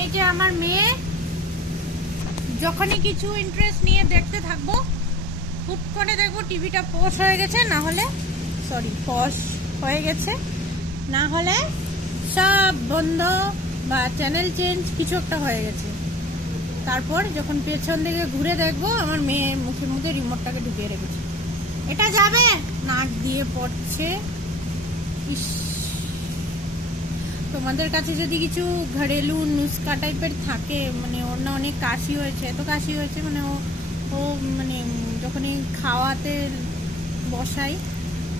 এই যে আমার মেয়ে, যখনই কিছু ইন্টারেস্ট নিয়ে দেখতে থাকবো, হুট করে দেখবো টিভিটা পজ হয়ে গেছে, না হলে পজ হয়ে গেছে, না হলে সব বন্ধ বা চ্যানেল চেঞ্জ কিছু একটা হয়ে গেছে। তারপর যখন পেছন দিকে ঘুরে দেখবো আমার মেয়ে মুখে মুখে রিমোটটাকে ঢুকিয়ে রেখেছে। এটা যাবে, নাক দিয়ে পড়ছে। ইস, তোমাদের কাছে যদি কিছু ঘরেলু নুস্কা টাইপের থাকে, মানে ওর না অনেক কাশি হয়েছে, এত কাশি হয়েছে, মানে ও মানে যখনই খাওয়াতে বসাই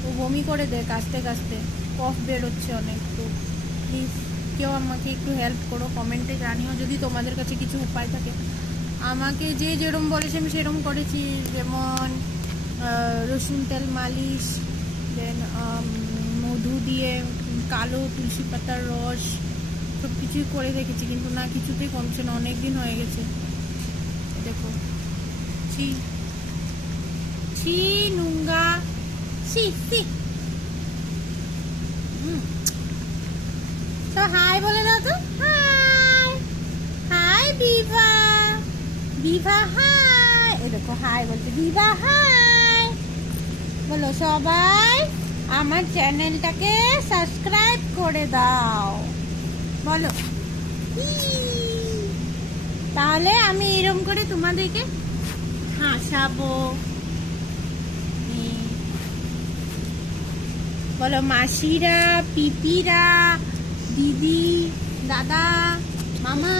ও বমি করে দেয় কাশতে কাশতে, কফ বেরোচ্ছে অনেক। তো প্লিজ কেউ আমাকে একটু হেল্প করো, কমেন্টে জানিও যদি তোমাদের কাছে কিছু উপায় থাকে। আমাকে যেরকম বলেছে আমি সেরকম করেছি, যেমন রসুন তেল মালিশ, দেন মধু দিয়ে কালো তুলসী পাতার রস, সব কিছুই করে দেখেছি, কিন্তু না কিছুতেই কমছে না, অনেক দিন হয়ে গেছে। দেখো, ছি ছি, নুঙ্গা, ছি ছি। তো হাই বলে দাও তো, হাই হাই বিভা, বিভা হাই। এই দেখো হাই বলছে, বিভা হাই বলো। সবাই আমার চ্যানেলটাকে সাবস্ক্রাইব করে দাও বলো, তাহলে আমি এরকম করে তোমাদেরকে হাসাবো। বলো মাসিরা, পিপিরা, দিদি, দাদা, মামা।